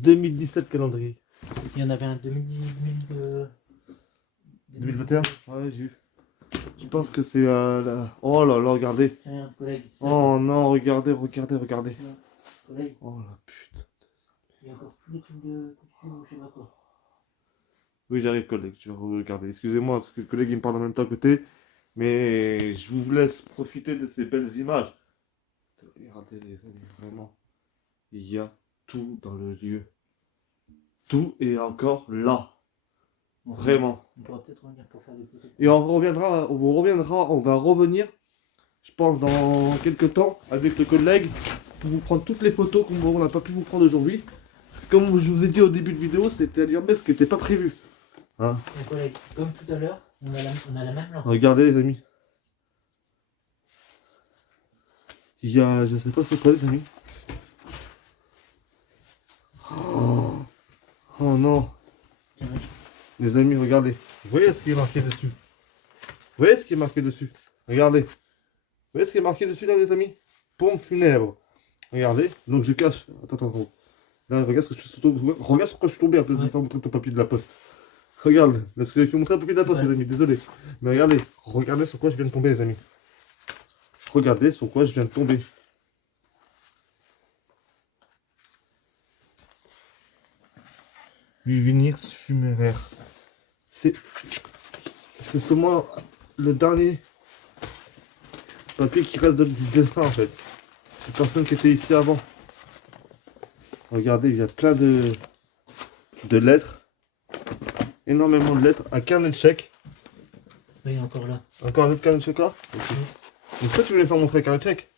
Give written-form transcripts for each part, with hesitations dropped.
2017 calendrier. Il y en avait un 2021. Ouais, j'ai vu. Je pense que c'est Oh là là, regardez. Tiens, collègue. Oh non, regardez, regardez, regardez. Collègue, Oh la putain. il y a encore tous les trucs de couture ou je sais pas quoi. Oui, j'arrive, collègue. Je vais regarder. Excusez-moi, parce que le collègue il me parle en même temps à côté. Mais je vous laisse profiter de ces belles images. Regardez, les amis, vraiment. Il y a tout dans le lieu. Tout est encore là. Vraiment. On pourra peut-être revenir pour faire des photos. Et on va revenir, je pense, dans quelques temps, avec le collègue, pour vous prendre toutes les photos qu'on n'a pas pu vous prendre aujourd'hui. Parce que comme je vous ai dit au début de vidéo, c'était à l'urbain, ce qui n'était pas prévu. Hein? Mon collègue, comme tout à l'heure, on a la même lampe. Regardez les amis. Il y a, je sais pas c'est quoi les amis. Oh, oh non. Tiens, Les amis, regardez. Vous voyez ce qui est marqué dessus? Vous voyez ce qui est marqué dessus? Regardez. Vous voyez ce qui est marqué dessus là les amis? Pompe funèbre. Regardez. Donc je cache. Attends. Là, regarde ce que je suis tombé. Regarde sur quoi je suis tombé après de faire montrer ton papier de la poste. Regarde. Parce que j'ai fait montrer un papier de la poste les amis. Désolé. Mais regardez. Regardez sur quoi je viens de tomber les amis. Regardez sur quoi je viens de tomber. Vivinir funéraire. C'est seulement le dernier papier qui reste du défunt en fait. C'est personne qui était ici avant. Regardez, il y a plein de lettres. Énormément de lettres. Un carnet de chèques. oui, encore là. Encore un autre carnet de chèques là. Okay. Donc ça tu voulais faire montrer un carnet de chèques.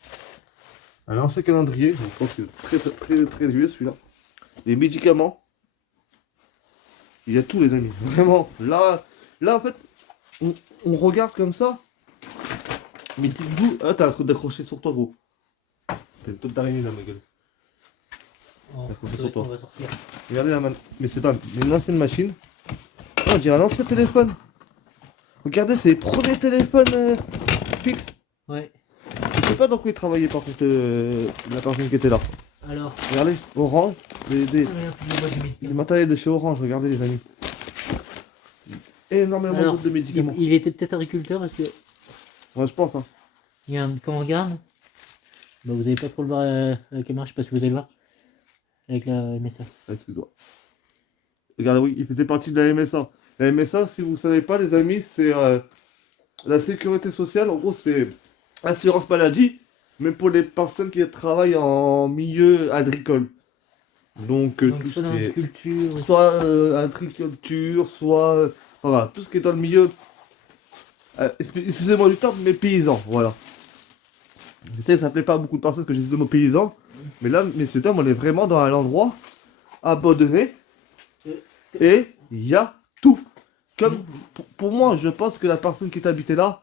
Un ancien calendrier. Je pense que très vieux celui-là. Les médicaments. Il y a tout les amis. Vraiment. Là en fait, on regarde comme ça. Mais dites-vous, ah t'as un truc d'accrocher sur toi gros. T'as une tête d'araignée dans ma gueule. Oh, Accroché sur toi. on va sortir. Regardez la man. Mais c'est pas une ancienne machine. Oh, on dirait un ancien téléphone. Regardez, c'est les premiers téléphones fixes. Ouais. Je sais pas dans quoi il travaillait par contre la personne qui était là. Alors. Regardez, Orange. Les matériels de chez Orange, regardez les amis. Énormément de médicaments. Il était peut-être agriculteur parce que. Ouais, je pense. Hein. Il y a un. Quand on regarde. Bah, vous n'avez pas trop le voir à la caméra, je sais pas si vous allez le voir. Avec la MSA. Ah, excuse-moi. Regardez, oui, il faisait partie de la MSA. La MSA, si vous ne savez pas, les amis, c'est la sécurité sociale. En gros, c'est assurance maladie, mais pour les personnes qui travaillent en milieu agricole. Donc tout ce soit dans qui est culture, soit agriculture, soit voilà, tout ce qui est dans le milieu, excusez-moi du terme, mais paysan, voilà. Je sais que ça ne plaît pas à beaucoup de personnes que j'ai dit le mot paysan, mais là, messieurs dames, on est vraiment dans un endroit abandonné et il y a tout. Comme pour moi, je pense que la personne qui est habitée là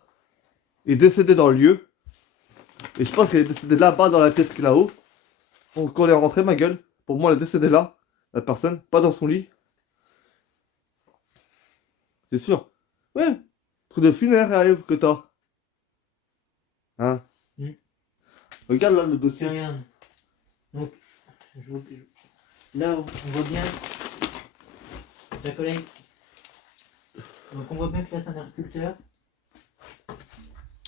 est décédée dans le lieu, et je pense qu'elle est décédée là-bas dans la pièce qui est là-haut. Donc quand elle est rentrée, ma gueule. Pour moi, elle est décédée là, la personne, pas dans son lit. C'est sûr. Ouais, truc de funérailles que t'as. Hein? Regarde là le dossier. tiens, regarde. Donc, là, on voit bien ta collègue. Donc, on voit bien que là, c'est un agriculteur.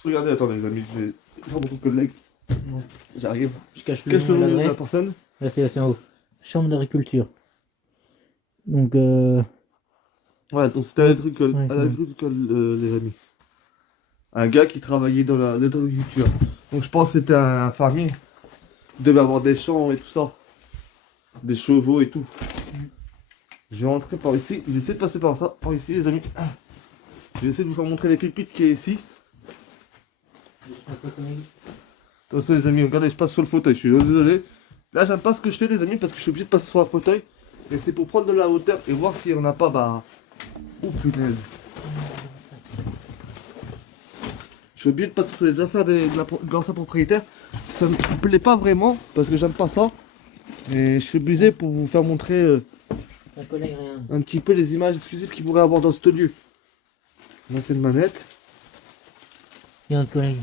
Regardez, attendez les amis, je vais faire mon collègue. Ouais. J'arrive. Je cache le Qu'est-ce que nom et le nom de la l'adresse. personne? Là, c'est en haut. Chambre d'agriculture. Donc, Ouais, donc c'était à l'agricole, ouais, les amis. Un gars qui travaillait dans l'agriculture. Donc je pense que c'était un fermier. Il devait avoir des champs et tout ça. Des chevaux et tout. Je vais rentrer par ici. Je vais essayer de passer par ça, par ici les amis. Je vais essayer de vous faire montrer les pépites qui est ici. Attention les amis, regardez, je passe sur le fauteuil, je suis désolé. Là j'aime pas ce que je fais les amis parce que je suis obligé de passer sur un fauteuil. Et c'est pour prendre de la hauteur et voir s'il n'y en a pas, bah... Oh punaise. Je suis obligé de passer sur les affaires de l'ancien propriétaire. Ça me plaît pas vraiment parce que j'aime pas ça. Et je suis obligé pour vous faire montrer un petit peu les images exclusives qu'il pourrait avoir dans ce lieu. Là c'est une manette. Il y a un collègue.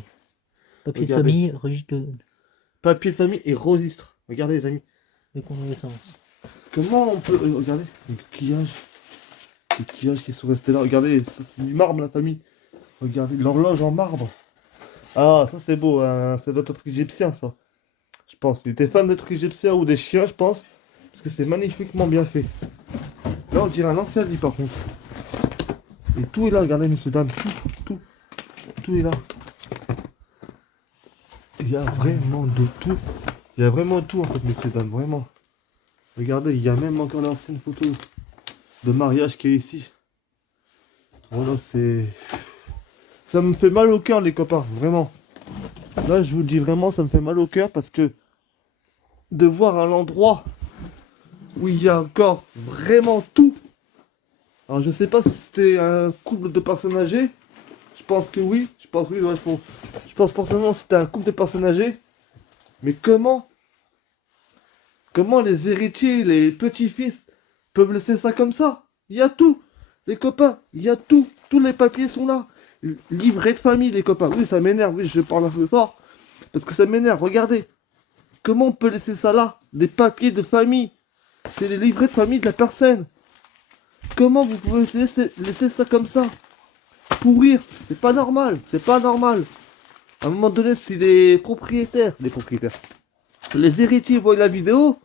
Papier Regardez. de famille, registre de Papier de famille et registre. Regardez les amis. convalescence. Comment on peut... regardez, les coquillages. Les coquillages qui sont restés là. Regardez, ça c'est du marbre la famille. Regardez, l'horloge en marbre. Ah, ça c'est beau, hein. C'est d'autres trucs égyptiens ça. Je pense. Il était fan des trucs égyptiens ou des chiens, je pense. Parce que c'est magnifiquement bien fait. Là, on dirait un ancien lit par contre. Et tout est là, regardez, messieurs, dames. Tout est là. Il y a vraiment de tout. Il y a vraiment tout en fait, messieurs, dames, vraiment. Regardez, il y a même encore l'ancienne photo de mariage qui est ici. Voilà, c'est... Ça me fait mal au cœur, les copains, vraiment. Là, je vous dis vraiment, ça me fait mal au cœur parce que de voir un endroit où il y a encore vraiment tout. Alors, je sais pas si c'était un couple de personnes âgées. Je pense que oui. Je pense oui, ouais, je pense forcément que c'était un couple de personnes âgées. Mais comment les héritiers, les petits-fils peuvent laisser ça comme ça? Il y a tout. Les copains, il y a tout. Tous les papiers sont là. Livret de famille, les copains. Oui, ça m'énerve. Oui, je parle un peu fort. Parce que ça m'énerve. Regardez. Comment on peut laisser ça là? Des papiers de famille. C'est les livrets de famille de la personne. Comment vous pouvez laisser ça comme ça? Pourrir. C'est pas normal. C'est pas normal. À un moment donné, si les propriétaires, les héritiers voient la vidéo,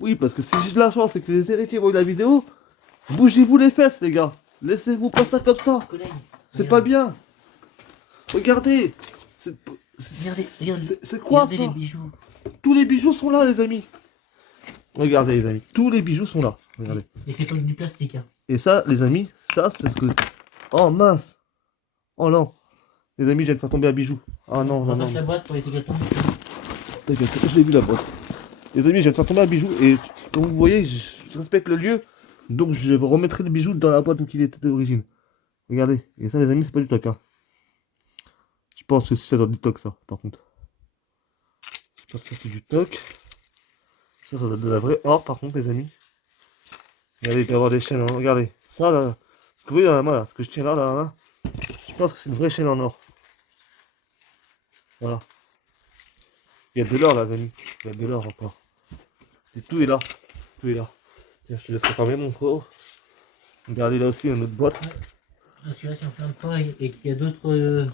oui, parce que si j'ai de la chance et que les héritiers voient la vidéo, bougez-vous les fesses, les gars. Laissez-vous pas ça comme ça. C'est pas bien. Regardez. Regardez, C'est quoi regardez ça? les bijoux. Tous les bijoux sont là, les amis. Regardez, les amis. Tous les bijoux sont là. Regardez. Et c'est pas que du plastique. Hein. Et ça, les amis, ça, c'est ce que... Oh, mince. Oh non. Les amis, je viens de faire tomber un bijou. Ah non, non, non. La boîte pour les télétons. T'inquiète, je l'ai vu la boîte. Les amis, je viens de faire tomber un bijou. Et comme vous voyez, je respecte le lieu. Donc, je remettrai le bijou dans la boîte où il était d'origine. Regardez. Et ça, les amis, c'est pas du toc. Hein. Je pense que c'est dans du toc, ça, par contre. Je pense que ça, c'est du toc. Ça doit être de la vraie or, par contre, les amis. Regardez, il peut y avoir des chaînes. Hein. Regardez. Ça, là. Ce que vous voyez dans la main, là. Ce que je tiens là, dans la main. Je pense que c'est une vraie chaîne en or. Voilà. Il y a de l'or, là, les amis. Il y a de l'or encore. Et tout est là. Tout est là. Tiens, je te laisse refermer mon corps. Regardez là aussi une autre boîte. Celui-là, si on ferme pas et qu'il y a d'autres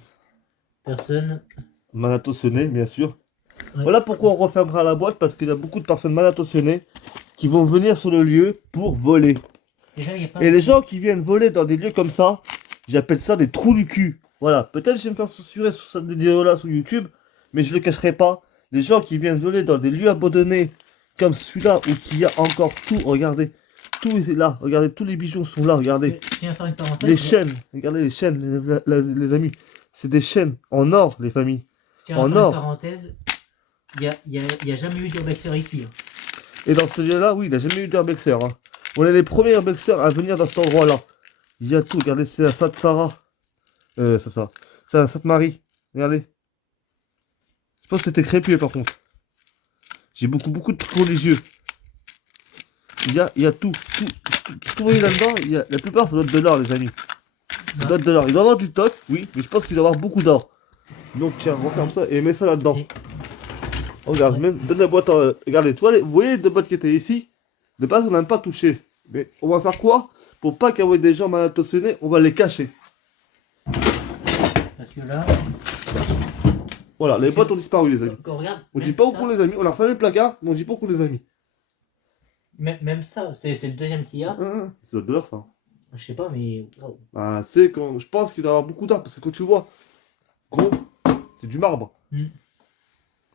personnes. Mal intentionnées, bien sûr. Ouais. Voilà pourquoi on refermera la boîte, parce qu'il y a beaucoup de personnes mal intentionnées qui vont venir sur le lieu pour voler. Déjà, y a pas Et les gens qui viennent voler dans des lieux comme ça, j'appelle ça des trous du cul. Voilà, peut-être que je vais me faire censurer sur cette vidéo-là sur YouTube, mais je le cacherai pas. Les gens qui viennent voler dans des lieux abandonnés comme celui-là où il y a encore tout, regardez, tout est là, regardez, tous les bijoux sont là, regardez. Je tiens à faire une parenthèse. Les chaînes, regardez les chaînes, les amis, c'est des chaînes en or, les familles. Je tiens à En faire or. une parenthèse. Il y a jamais eu d'urbexer ici. Hein. Et dans ce lieu-là, oui, il n'a jamais eu d'urbexer. Hein. On est les premiers urbexers à venir dans cet endroit-là. Il y a tout, regardez, c'est la Sainte-Sarah. C'est la Sainte-Marie, regardez. Je pense que c'était crépieux par contre. J'ai beaucoup de trucs religieux. Il y a tout. Tout ce que vous voyez là-dedans, la plupart ça doit être de l'or, les amis. Ça doit être de l'or. Il doit y avoir du toc, oui, mais je pense qu'il doit y avoir beaucoup d'or. Donc tiens, referme ça et mets ça là-dedans. Oh, regarde, Ouais. même donne la boîte. Regardez, vous voyez les deux boîtes qui étaient ici. De base, on n'a même pas touché. Mais on va faire quoi? Pour pas qu'il y ait des gens mal intentionnés, on va les cacher. Parce que là, Voilà, les boîtes ont disparu, les amis. quand on regarde. On dit même pas où ça- qu'on les a mis. On a refermé le placard, mais on dit pas où qu'on les a mis. Même ça, c'est le deuxième qu'il y a. C'est de l'or, ça. Je sais pas, mais. Wow. Bah, c'est quand. Je pense qu'il doit y avoir beaucoup d'or parce que quand tu vois, gros, c'est du marbre. Hmm.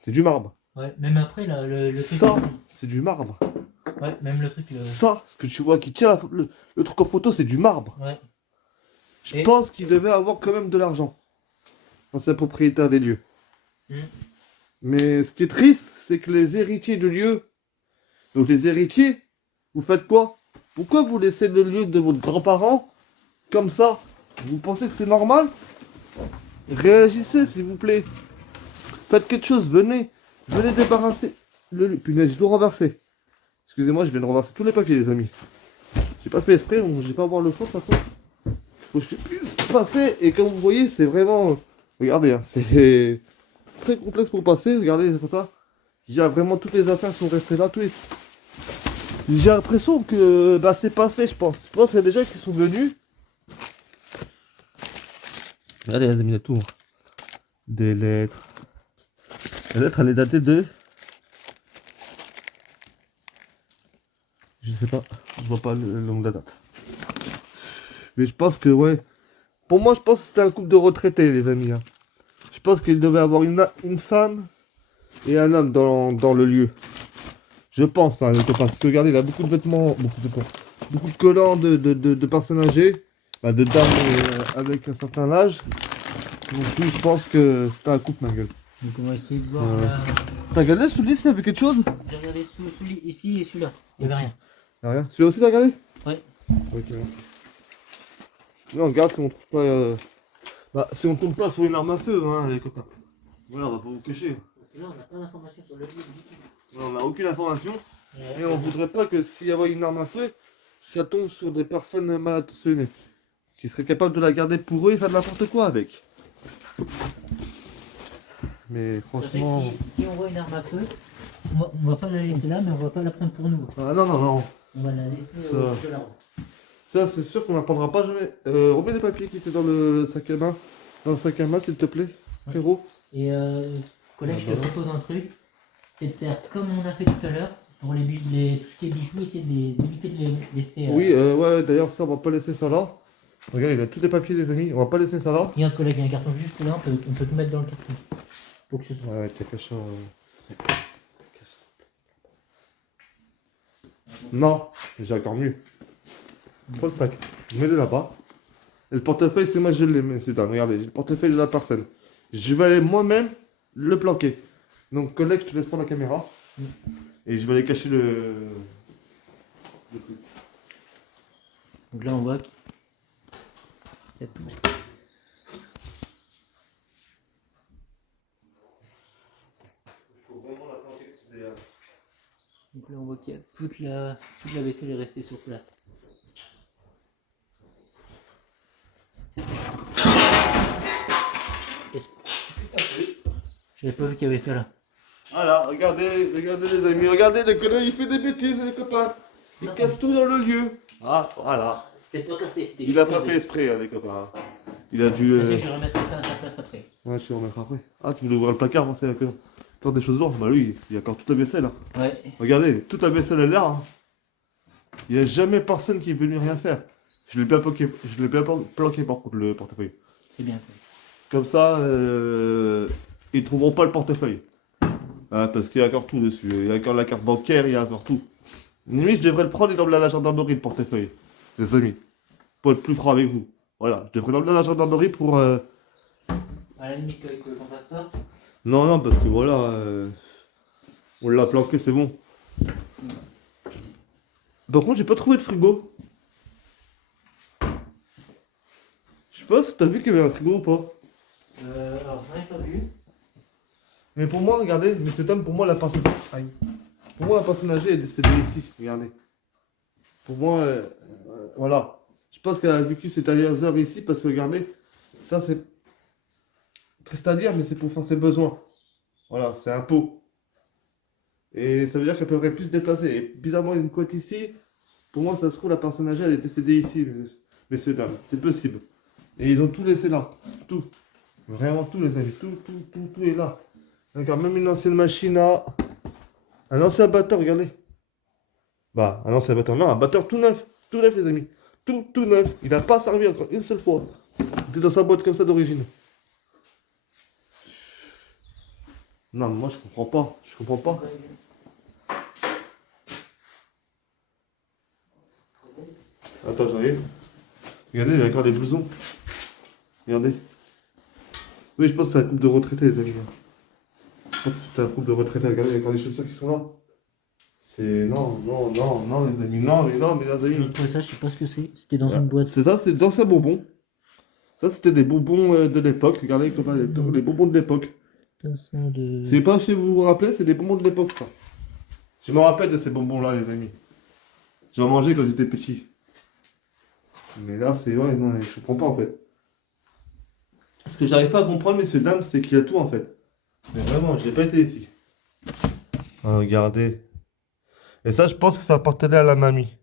C'est du marbre. Ouais, même après, là, le truc. Ça, c'est du marbre. Ouais, même le truc. Ça, ce que tu vois qui tient le truc en photo, c'est du marbre. Ouais. Je Et- pense qu'il devait avoir quand même de l'argent. Ancien propriétaire des lieux. Hmm. Mais ce qui est triste, c'est que les héritiers du lieu. Donc les héritiers, vous faites quoi? Pourquoi vous laissez le lieu de votre grand-parent comme ça? Vous pensez que c'est normal? Réagissez, s'il vous plaît. Faites quelque chose, venez. Venez débarrasser le lieu. Punaise, je dois renverser. Excusez-moi, je viens de renverser tous les papiers, les amis. J'ai pas fait esprit, j'ai pas à voir le fond de toute façon. Faut que je puisse passer. Et comme vous voyez, c'est vraiment... Regardez, hein, c'est très complexe pour passer. Regardez, c'est ça. Il y a vraiment toutes les affaires sont restées là. J'ai l'impression que bah, c'est passé, je pense. Je pense qu'il y a des gens qui sont venus. Regardez, les amis, il y a tout. Des lettres. La lettre, elle est datée de... Je sais pas, je vois pas le nom de la date. Mais je pense que, ouais. Pour moi, je pense que c'était un couple de retraités, les amis. Hein. Je pense qu'il devait avoir une femme et un homme dans le lieu. Je pense, hein, les copains. Parce que regardez, il a beaucoup de vêtements, beaucoup de collants de personnes âgées, bah, de dames avec un certain âge. Donc oui, je pense que c'était un couple, ma gueule. Donc on va essayer de voir là. T'as regardé sous le lit s'il y avait quelque chose? J'ai regardé sous lit, ici et celui-là. Il n'y avait rien. Y'a rien. Celui-là aussi t'as regardé? Ouais. Ok, merci. Là on regarde si on trouve pas... Bah, si on tombe pas sur une arme à feu, hein, les copains. Voilà, on va pas vous cacher. Parce que là, on n'a pas d'informations sur le lieu du tout. On n'a aucune information. Ouais. Et on voudrait pas que s'il y avait une arme à feu, ça tombe sur des personnes mal intentionnées. Qui seraient capables de la garder pour eux et faire de n'importe quoi avec. Mais franchement... Si on voit une arme à feu, on va pas la laisser là, mais on va pas la prendre pour nous. Ah non, non, non. On va la laisser Ça- au de la route. Ça, c'est sûr qu'on n'apprendra pas jamais. Remets les papiers qui étaient dans le sac à main. Dans le sac à main, s'il te plaît, frérot. Et collègue, je te propose un truc, c'est de faire comme on a fait tout à l'heure, pour tout ce qui est bijoux, essayer d'éviter de les laisser. Oui, ouais, d'ailleurs, ça, on va pas laisser ça là. Regarde, il a tous les papiers, les amis. On va pas laisser ça là. Il y a un collègue, il y a un carton juste là, on peut tout mettre dans le carton. Faut que ce soit. Ouais, t'es cachant. Non, j'ai encore mieux. Prends le sac, mets-le là-bas. Et le portefeuille, c'est moi, je l'ai, messieurs, dames. Regardez, j'ai le portefeuille de la personne. Je vais aller moi-même le planquer. Donc, collègue, je te laisse prendre la caméra. Et je vais aller cacher le truc. Donc là, on voit qu'il y a tout. Faut vraiment la planquer, c'est idéal. Donc là, on voit qu'il y a toute la vaisselle est restée sur place. J'avais pas vu qu'il y avait ça là. Voilà, regardez les amis, regardez le collègue, il fait des bêtises, les copains. Il casse tout dans le lieu. Ah, voilà. C'était pas cassé, c'était Il a pas fait esprit, hein, les copains. Il a dû... Je vais remettre ça à sa place après. Ouais, je vais remettre après. Ah, tu voulais ouvrir le placard, hein, c'est encore des choses lourdes. Bah lui, il y a encore toute la vaisselle. Hein. Ouais. Regardez, toute la vaisselle est là. Hein. Il n'y a jamais personne qui est venu rien faire. Je l'ai bien planqué par contre, le portefeuille. C'est bien fait. Comme ça, ils trouveront pas le portefeuille. Ah, parce qu'il y a encore tout dessus. Il y a encore la carte bancaire, il y a encore tout. Limite, je devrais le prendre et l'emmener à la gendarmerie, le portefeuille. Les amis. Pour être plus franc avec vous. Voilà, je devrais l'emmener à la gendarmerie pour... À la limite, qu'on fasse ça. Non, non, parce que voilà... on l'a planqué, c'est bon. Par contre, j'ai pas trouvé de frigo. Je sais pas si t'as vu qu'il y avait un frigo ou pas. Alors, j'en ai pas vu. Mais pour moi, regardez, mais cet homme, pour moi, la personne... Aïe. Pour moi, la personne âgée est décédée ici, regardez. Pour moi, voilà. Je pense qu'elle a vécu ces dernières heures ici, parce que regardez, ça c'est... triste à dire, mais c'est pour faire ses besoins. Voilà, c'est un pot. Et ça veut dire qu'elle peut plus se déplacer. Et bizarrement, une couette ici, pour moi, ça se trouve, la personne âgée, elle est décédée ici, messieurs, dames. C'est possible. Et ils ont tout laissé là. Tout. Vraiment tout, les amis. Tout est là. Regarde, même une ancienne machine à... Un ancien batteur, regardez. Bah, un ancien batteur, non, un batteur tout neuf. Tout neuf, les amis. Tout neuf. Il n'a pas servi encore une seule fois. Il était dans sa boîte comme ça d'origine. Non, mais moi, je comprends pas. Je comprends pas. Attends, j'arrive. Regardez, il y a encore des blousons. Regardez. Oui, je pense que c'est un couple de retraités, les amis. Je pense que c'est un couple de retraités. Regardez, il y a encore des chaussures qui sont là. C'est... Non, les amis. Non, mais les amis. L'autre ça, je sais pas ce que c'est. C'était dans une boîte. C'est ça, c'est des anciens bonbons. Ça, c'était des bonbons de l'époque. Regardez, comment les bonbons de l'époque. C'est pas si vous vous rappelez, c'est des bonbons de l'époque, ça. Je me rappelle de ces bonbons-là, les amis. J'en mangeais quand j'étais petit. Mais là, c'est... Ouais, non, je comprends pas, en fait. Ce que j'arrive pas à comprendre, messieurs, dames, c'est qu'il y a tout, en fait. Mais vraiment, j'ai pas été ici. Ah, regardez. Et ça, je pense que ça appartenait à la mamie.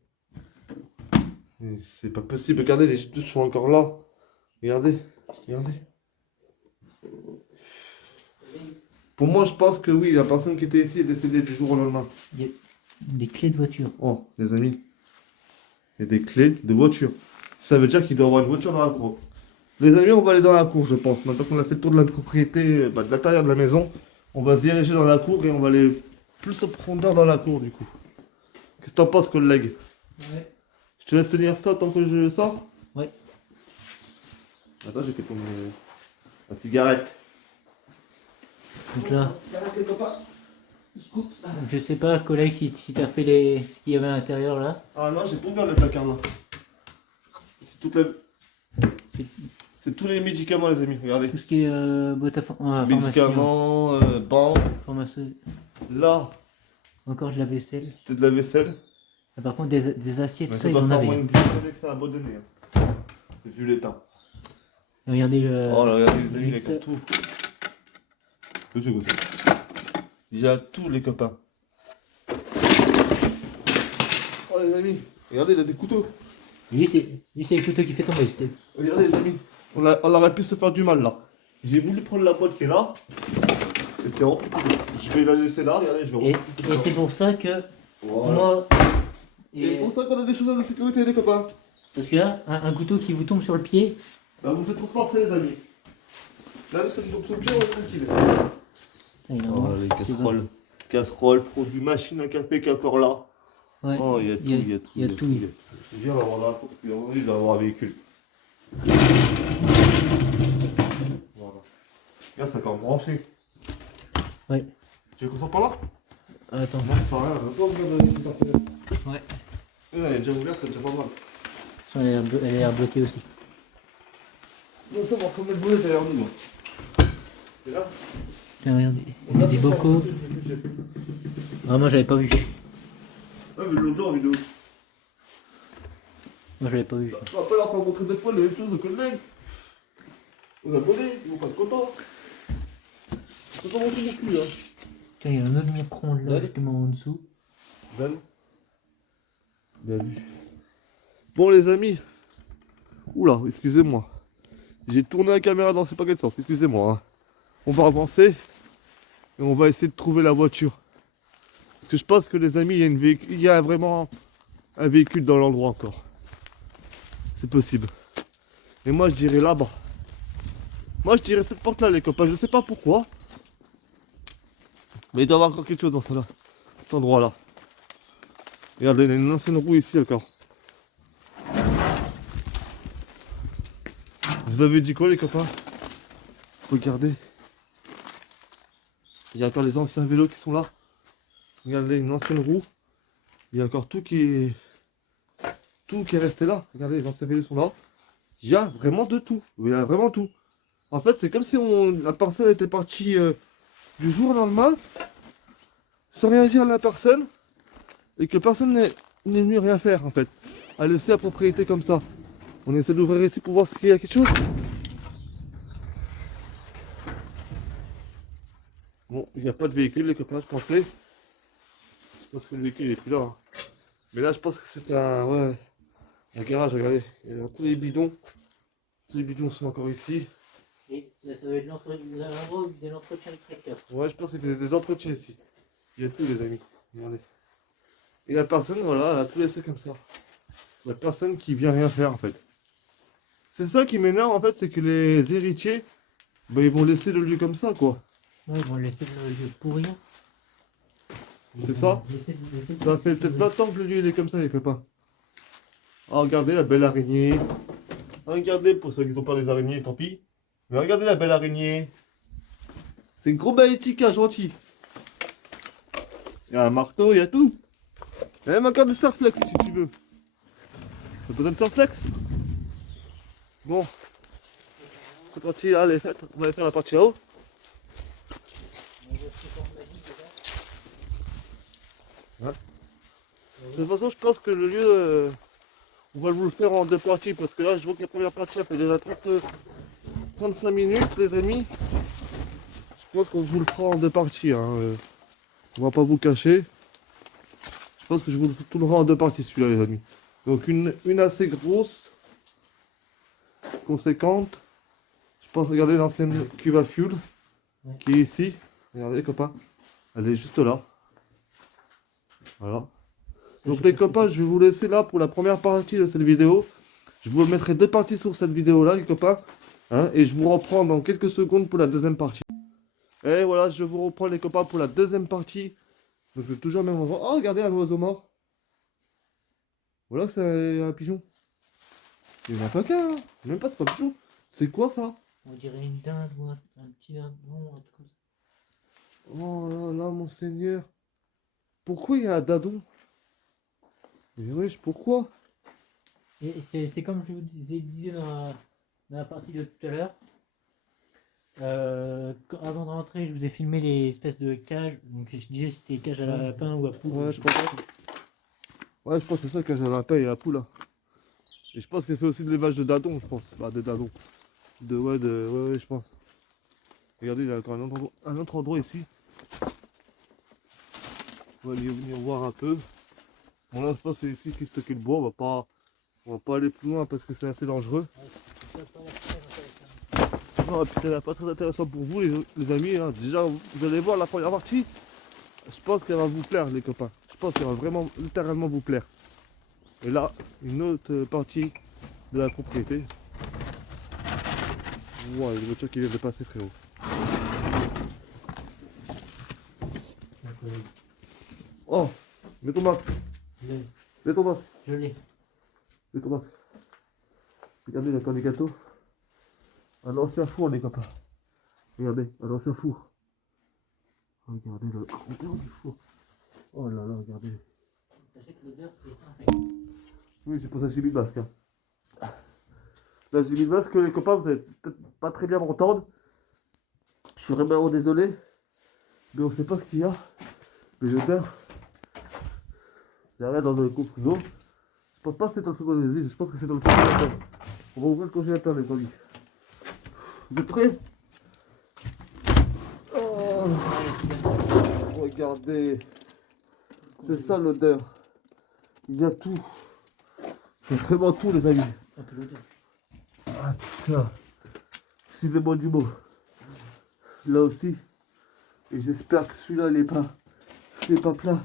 Et c'est pas possible. Regardez, les touches sont encore là. Regardez, regardez. Pour moi, je pense que oui, la personne qui était ici est décédée du jour au lendemain. Il y a des clés de voiture. Oh, les amis. Il y a des clés de voiture. Ça veut dire qu'il doit y avoir une voiture dans la cour. Les amis, on va aller dans la cour, je pense. Maintenant qu'on a fait le tour de la propriété, de l'intérieur de la maison, on va se diriger dans la cour et on va aller plus en profondeur dans la cour, du coup. Qu'est-ce que t'en penses, collègue? Ouais. Je te laisse tenir ça tant que je sors? Ouais. Attends, j'ai fait tomber la cigarette. Donc là, Cigarette, les copains. je sais pas, collègue, si t'as fait les... ce qu'il y avait à l'intérieur là. Ah non, j'ai pas ouvert le placard là. C'est toute la... C'est tous les médicaments, les amis, regardez. Tout ce qui est boîte à pharmacie. Médicaments, banques. Pharmacie. Là, Encore de la vaisselle. c'était de la vaisselle. Ah, par contre, des assiettes, Mais tout ça ça, ils doit en faire au avaient. moins une dizaine d'années que ça a abandonné. Hein. Vu l'état. Et regardez le. Oh là, regardez les amis, il y mixeur. a tout. Monsieur Gauthier. Il y a tout, les copains. Oh les amis, regardez, il a des couteaux. Lui, c'est le couteau qui fait tomber. Regardez les amis, on aurait pu se faire du mal là. J'ai voulu prendre la boîte qui est là. Et c'est bon. Je vais la laisser là, regardez, je vais Et c'est pour ça que voilà. moi. Et pour ça qu'on a des choses de sécurité, les copains. Parce que là, un couteau qui vous tombe sur le pied. Bah vous êtes trop forcés, les amis. Là, nous sommes donc sur le pied, on est tranquille. Putain, il en Oh, manque. les casseroles. Casseroles, produits, machine à café qui est encore là. Ouais. Oh, il y a tout, il y a tout. Il y a tout. Viens, on va voir là, parce qu'aujourd'hui, il va avoir un véhicule. Voilà. Regarde, c'est encore branché. Ouais. Tu veux qu'on sorte par là? Attends. Non, ça sert à rien, on va pas ouvrir de fenêtre. Ouais. Elle est déjà ouverte, c'est déjà pas mal. Elle a l'air bloquée aussi. Non, ça, on va remettre le boulet derrière nous. C'est là? Tiens, regardez. Il y a des bocaux. Ah, moi, j'avais pas vu. Ah, mais l'autre jour en vidéo. Moi, j'avais pas vu. On va pas leur faire montrer deux fois les mêmes choses aux collègues. Aux abonnés, ils vont pas être contents. C'est pas mon truc non plus, hein. Tiens, il y a un autre micro-ondes là, Ouais. justement en dessous. Ben. Bien vu. Bon, les amis. Oula, excusez-moi. J'ai tourné la caméra dans je sais pas quel sens, excusez-moi. Hein. On va avancer. Et on va essayer de trouver la voiture. Parce que je pense que les amis, il y a vraiment un véhicule dans l'endroit encore. C'est possible. Et moi je dirais là-bas. Moi je dirais cette porte là les copains, je sais pas pourquoi. Mais il doit y avoir encore quelque chose dans celle-là. Cet endroit là. Regardez, il y a une ancienne roue ici encore. Vous avez dit quoi les copains? Regardez. Il y a encore les anciens vélos qui sont là. Regardez, une ancienne roue. Il y a encore tout qui est resté là. Regardez, les anciens vélos sont là. Il y a vraiment de tout. Il y a vraiment tout. En fait, c'est comme si la personne était partie du jour au lendemain, sans rien dire à la personne, et que personne n'est venu rien faire en fait. À laisser la propriété comme ça. On essaie d'ouvrir ici pour voir s'il y a quelque chose. Bon, il n'y a pas de véhicule, les copains, je pensais. Je pense que le véhicule est plus là. Hein. Mais là, je pense que c'est un garage, regardez. Il y a tous les bidons. Tous les bidons sont encore ici. Et ça va être l'endroit où il faisait l'entretien du tracteur. Ouais, je pense qu'il faisait des entretiens ici. Il y a tout, les amis. Regardez. Et la personne, voilà, elle a tout laissé comme ça. La personne qui vient rien faire, en fait. C'est ça qui m'énerve, en fait, c'est que les héritiers, bah, ils vont laisser le lieu comme ça, quoi. Ouais, ils vont laisser le lieu pourrir. C'est ça? Ça fait peut-être 20 ans que le lieu il est comme ça, les copains. Ah, regardez la belle araignée. Ah, regardez, pour ceux qui ont peur des araignées, tant pis. Mais regardez la belle araignée. C'est une gros baética, gentil. Il y a un marteau, il y a tout. Il y a même encore des surflex si tu veux. T'as besoin de surflex? Bon. C'est tranquille, allez, on va aller faire la partie là-haut. Ouais. De toute façon, je pense que le lieu, on va vous le faire en deux parties parce que là, je vois que la première partie, ça fait déjà 35 minutes, les amis. Je pense qu'on vous le fera en deux parties. Hein. On va pas vous cacher. Je pense que je vous tournerai en deux parties celui-là, les amis. Donc une assez grosse, conséquente. Je pense regarder l'ancienne cuve à fuel Ouais. qui est ici. Regardez copains, elle est juste là. Voilà. Donc les copains, je vais vous laisser là pour la première partie de cette vidéo. Je vous mettrai deux parties sur cette vidéo là les copains. Hein, et je vous reprends dans quelques secondes pour la deuxième partie. Et voilà, je vous reprends les copains pour la deuxième partie. Donc toujours au même endroit. Oh regardez un oiseau mort. Voilà, c'est un pigeon. Il n'y en a pas qu'un. Hein. Même pas, c'est pas un pigeon. C'est quoi ça? On dirait une dinde ou un petit dindon, un truc comme ça. Oh là là, mon seigneur. Pourquoi il y a un dindon? Mais wesh, pourquoi? Et c'est comme je vous disais dans la partie de tout à l'heure. Avant de rentrer, je vous ai filmé les espèces de cages. Donc je disais c'était cages à lapin ou à poule. Ouais, je pense. Ouais, je pense que c'est ça que j'ai à la paille et à la poule là. Et je pense que c'est aussi de l'élevage de dindons, je pense. Bah, de dindons. Ouais, je pense. Regardez, il y a encore un autre endroit ici. On va aller venir voir un peu. Bon, là, je pense que c'est ici qui stockait le bois. On va pas aller plus loin parce que c'est assez dangereux. Non, et puis ça n'a pas très intéressant pour vous, les amis. Hein. Déjà, vous allez voir la première partie. Je pense qu'elle va vous plaire, les copains. Je pense qu'elle va vraiment, littéralement vous plaire. Et là, une autre partie de la propriété. Wow, les voitures qui viennent de passer, frérot. Oh, mets ton masque. Mets ton masque. Je l'ai. Mets ton masque. Regardez, il y a encore des gâteaux. Un ancien four, les copains. Regardez, un ancien four. Regardez le grandeur du four. Oh là là, regardez. Sachez que l'odeur est infecte. Oui, c'est pour ça que j'ai mis le masque. Hein. Là, j'ai mis le masque, les copains, vous allez peut-être pas très bien m'entendre. Je suis vraiment désolé. Mais on sait pas ce qu'il y a. Mais l'odeur. Il y a rien dans le frigo. Je pense pas que c'est dans le frigo des je pense que c'est dans le congélateur. On va ouvrir le congélateur, les amis. Vous êtes prêts? Oh, regardez. C'est ça l'odeur. Il y a tout. C'est vraiment tout, les amis. Un peu l'odeur. Ah putain. Excusez-moi du mot. Là aussi. Et j'espère que celui-là, il est pas plat.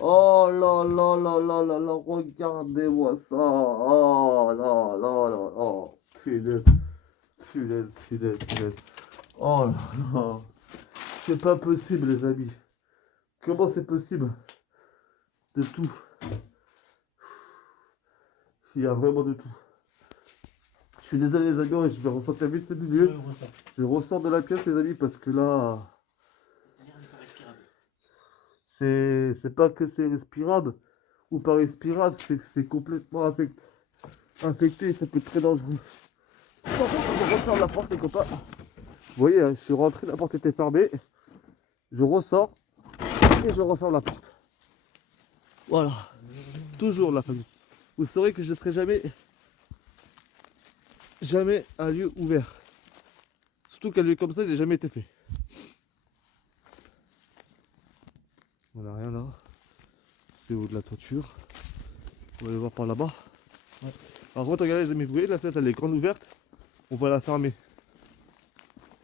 Oh là là là là là là, regardez-moi ça. Oh là là là là. Punaise, punaise, punaise, punaise. Oh là là. C'est pas possible, les amis. Comment c'est possible? De tout. Il y a vraiment de tout. Je suis désolé, les amis, je vais ressortir vite fait du lieu. Je ressors de la pièce, les amis, parce que là, L'air n'est pas respirable. c'est pas que c'est respirable ou pas respirable, c'est que c'est complètement infecté et ça peut être très dangereux. Par contre, je referme la porte, les copains. Vous voyez, hein, je suis rentré, la porte était fermée. Je ressors et je referme la porte. Voilà. Toujours la famille. Vous saurez que je ne serai jamais un lieu ouvert. Surtout qu'un lieu comme ça, il n'a jamais été fait. On n'a rien là. C'est au de la toiture. On va aller voir par là-bas. Ouais. Par contre, regardez les amis, vous voyez la fenêtre, elle est grande ouverte. On va la fermer.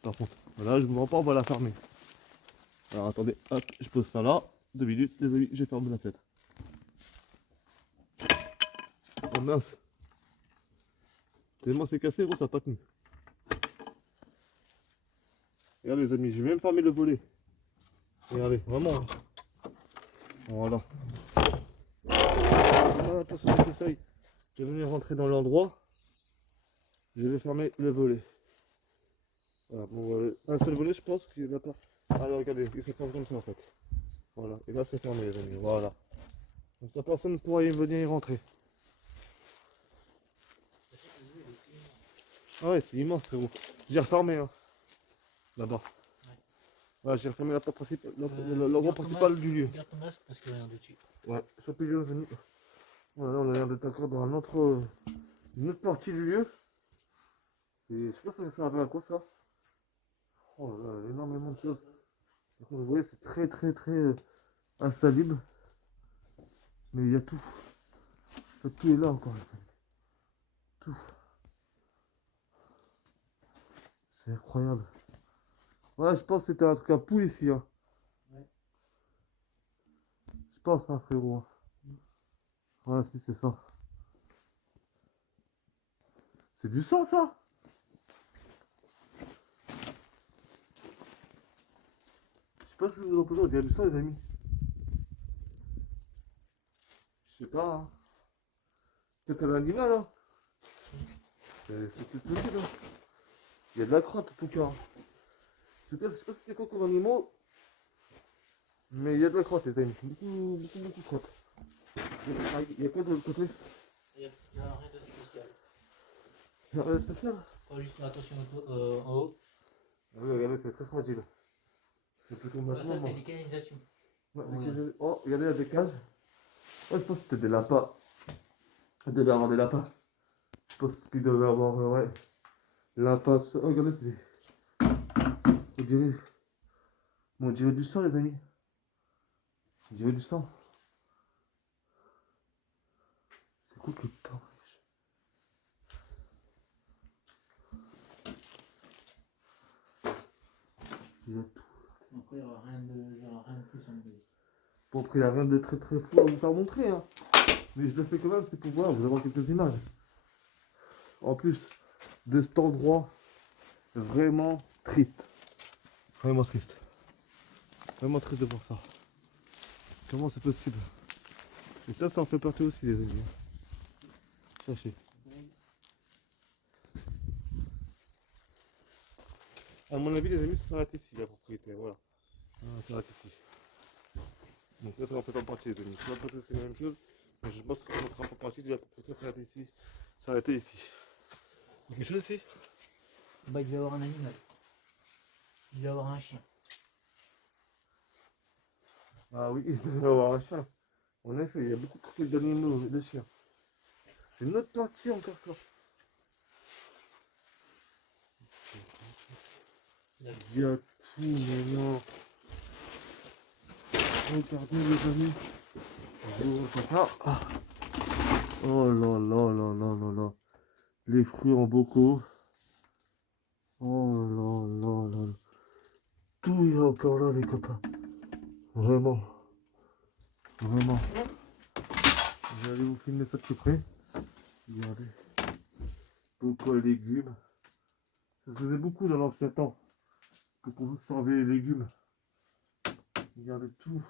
Par contre, voilà, je vous mens pas, on va la fermer. Alors attendez, hop, je pose ça là. 2 minutes, les amis, je ferme la fenêtre. Oh mince. Tellement c'est cassé, gros, ça n'a pas tenu. Regardez les amis, je vais même fermer le volet. Regardez, vraiment. Hein. Voilà. Ah, attention, j'essaye. Je vais venir rentrer dans l'endroit. Je vais fermer le volet. Voilà, bon, un seul volet, je pense qu'il n'y en a pas. Alors regardez, il se ferme comme ça en fait. Voilà, et là c'est fermé les amis, voilà. Comme ça personne ne pourra y venir y rentrer. Ah ouais, c'est immense frérot. J'ai refermé hein. Là-bas. Ouais, j'ai refermé la porte principale, l'endroit principal du lieu. Garde ton masque parce qu'il y a rien dessus. Ouais, champignon les amis. Voilà, on a l'air d'être encore dans une autre partie du lieu. Je sais pas si ça servait à quoi ça. Oh là là, énormément de choses. Par contre, vous voyez, c'est très insalubre. Mais il y a tout. Tout est là encore, les amis. Tout. C'est incroyable. Ouais, je pense que c'était un truc à poule ici. Hein. Ouais. Je pense, hein, frérot. Ouais, si, c'est ça. C'est du sang, ça? Je sais pas ce que vous en pensez, on dirait du sang, les amis. Je sais pas, hein. Peut-être un animal, hein. C'est tout possible, hein. Il y a de la crotte, en tout cas. Hein. Peut-être, je sais pas si c'était quoi comme animal. Mais il y a de la crotte, les amis. Beaucoup de crotte. Il y a quoi de l'autre côté? Il n'y a rien de spécial. Il y a rien de spécial? Faut juste faire attention en haut. Ah oui, regardez, c'est très fragile. C'est plutôt Ah, maintenant. ça, c'est les canalisations. Ouais, Oui. oh, regardez, il y a des cages. Ouais, je pense que c'était des lapins. Il devait y avoir des lapins. Je pense qu'il devait y avoir, ouais, lapins, tout ça. Oh, regardez, c'est des... On dirait... Bon, on dirait du sang, les amis. On dirait du sang. C'est quoi qui est temps? Il y a tout. Après, il n'y aura rien de plus en plus. Bon, après, il n'y a rien de très très fou à vous faire montrer, hein. Mais je le fais quand même, c'est pour voir, vous avoir quelques images. En plus de cet endroit vraiment triste. Vraiment triste. Vraiment triste de voir ça. Comment c'est possible? Et ça en fait partie aussi, les amis. Sachez. À mon avis, les amis, ça s'arrête ici, la propriété. Voilà. Ça s'arrête ici. Donc là, ça en fait pas partie, les amis. Je ne sais pas si c'est la même chose, mais je pense que ça ne fera pas partie de la propriété s'arrêter ici. S'arrêter ici. Il y a quelque chose ici? Bah, il va y avoir un animal. Il va y avoir un chien. Ah oui, il devait y avoir un chien. En effet, il y a beaucoup d'animaux et de chiens. C'est notre partie encore ça. Il y a tout, mais non. Regardez les amis. Ah. Oh là là là là là là. Les fruits en bocaux. Oh là là là là. Tout est encore là les copains. Vraiment. Vraiment. Je vais aller vous filmer ça de plus près. Regardez. Beaucoup de légumes. Ça se faisait beaucoup dans l'ancien temps. Pour conserver les légumes. Regardez tout.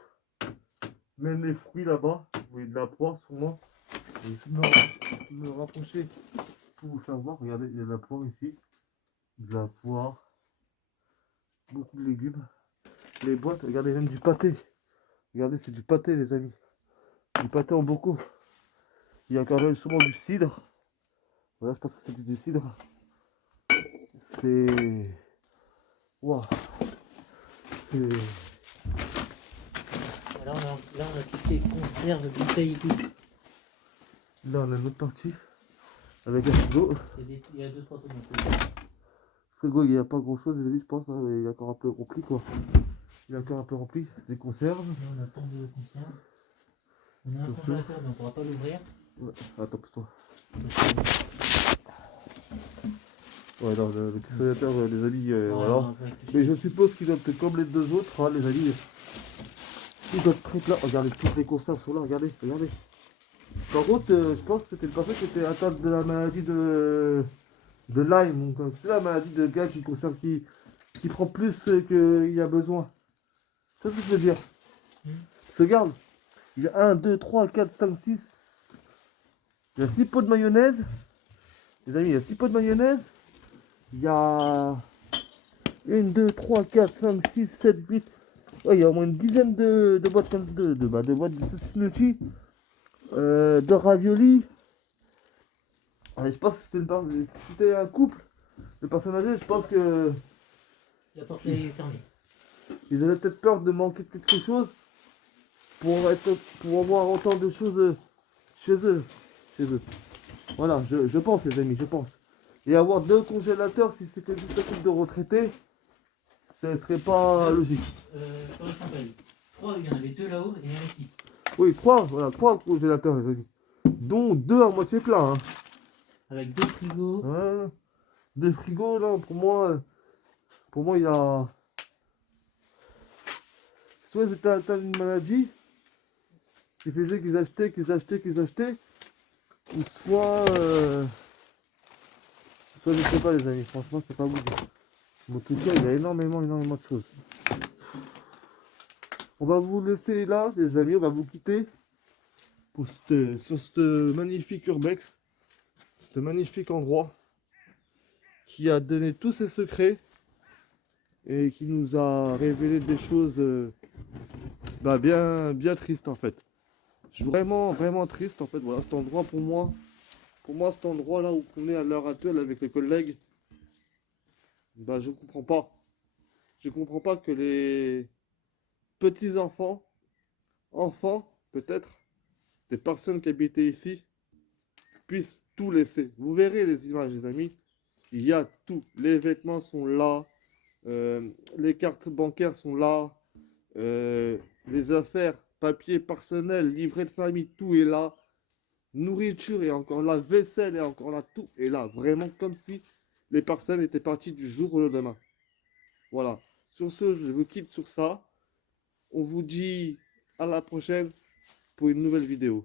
Même les fruits là-bas. Oui, de la poire sûrement. Je vais essayer de me rapprocher pour vous faire voir. Regardez, il y a de la poire ici. De la poire. Beaucoup de légumes. Les boîtes, regardez, même du pâté. Regardez, c'est du pâté, les amis. Du pâté en beaucoup. Il y a quand même souvent du cidre. Voilà, je pense que c'était du cidre. C'est... Waouh. C'est... Là, on a toutes les conserves, bouteilles et tout. Là, on a une autre partie. Avec un frigo. Il y a 2-3 trucs dans le Frigo, il n'y a pas grand chose, les amis, je pense. Hein, mais il est encore un peu rempli, quoi. Il est encore un peu rempli. Des conserves. Là, on a plein de conserves. On a un congélateur, mais on ne pourra pas l'ouvrir. Ouais, attends, pousse-toi. Ouais, non, le congélateur, les amis, voilà. Mais je suppose qu'il doit être comme les deux autres, hein, les amis. Il doit être très plat. Regardez, toutes les conserves sont là, regardez, regardez. Par contre, je pense que c'était le patient qui était atteint de la maladie de Lyme. Donc, c'est la maladie de gars qui conserve, qui prend plus qu'il y a besoin. C'est ce que je veux dire. Regarde, il y a 1, 2, 3, 4, 5, 6. Il y a 6 pots de mayonnaise. Les amis, il y a 6 pots de mayonnaise. Il y a 1, 2, 3, 4, 5, 6, 7, 8. Ouais, il y a au moins une dizaine de boîtes de boîtes de saucisses Nucci, de raviolis. Je pense que si c'était un couple de personnes âgées, je pense que La porte est fermée. ils avaient peut-être peur de manquer de quelque chose pour avoir autant de choses chez eux. Voilà, je pense, les amis, je pense. Et avoir 2 congélateurs, si c'était juste un truc de retraité, ce serait pas logique. Sur le fond, il y en avait 2 là-haut et un ici. Oui, 3, voilà, 3 congélateurs, les amis. Dont 2 à moitié pleins. Hein. Avec 2 frigos. Ouais. Des frigos, là, pour moi, il y a. Soit t'as une maladie qui faisait qu'ils achetaient, ou soit je sais pas, les amis, franchement, c'est pas vous dire. Mais en tout cas, il y a énormément de choses. On va vous laisser là, les amis, on va vous quitter sur ce magnifique urbex, ce magnifique endroit qui a donné tous ses secrets et qui nous a révélé des choses bien tristes en fait. Je suis vraiment triste en fait. Voilà, cet endroit pour moi cet endroit là où on est à l'heure actuelle avec les collègues, je comprends pas. Je comprends pas que les petits enfants peut-être, des personnes qui habitaient ici, puissent tout laisser. Vous verrez les images, les amis. Il y a tout. Les vêtements sont là. Les cartes bancaires sont là. Les affaires, papier personnel, livret de famille, tout est là. Nourriture est encore là. Vaisselle est encore là. Tout est là. Vraiment comme si les personnes étaient parties du jour au lendemain. Voilà. Sur ce, je vous quitte sur ça. On vous dit à la prochaine pour une nouvelle vidéo.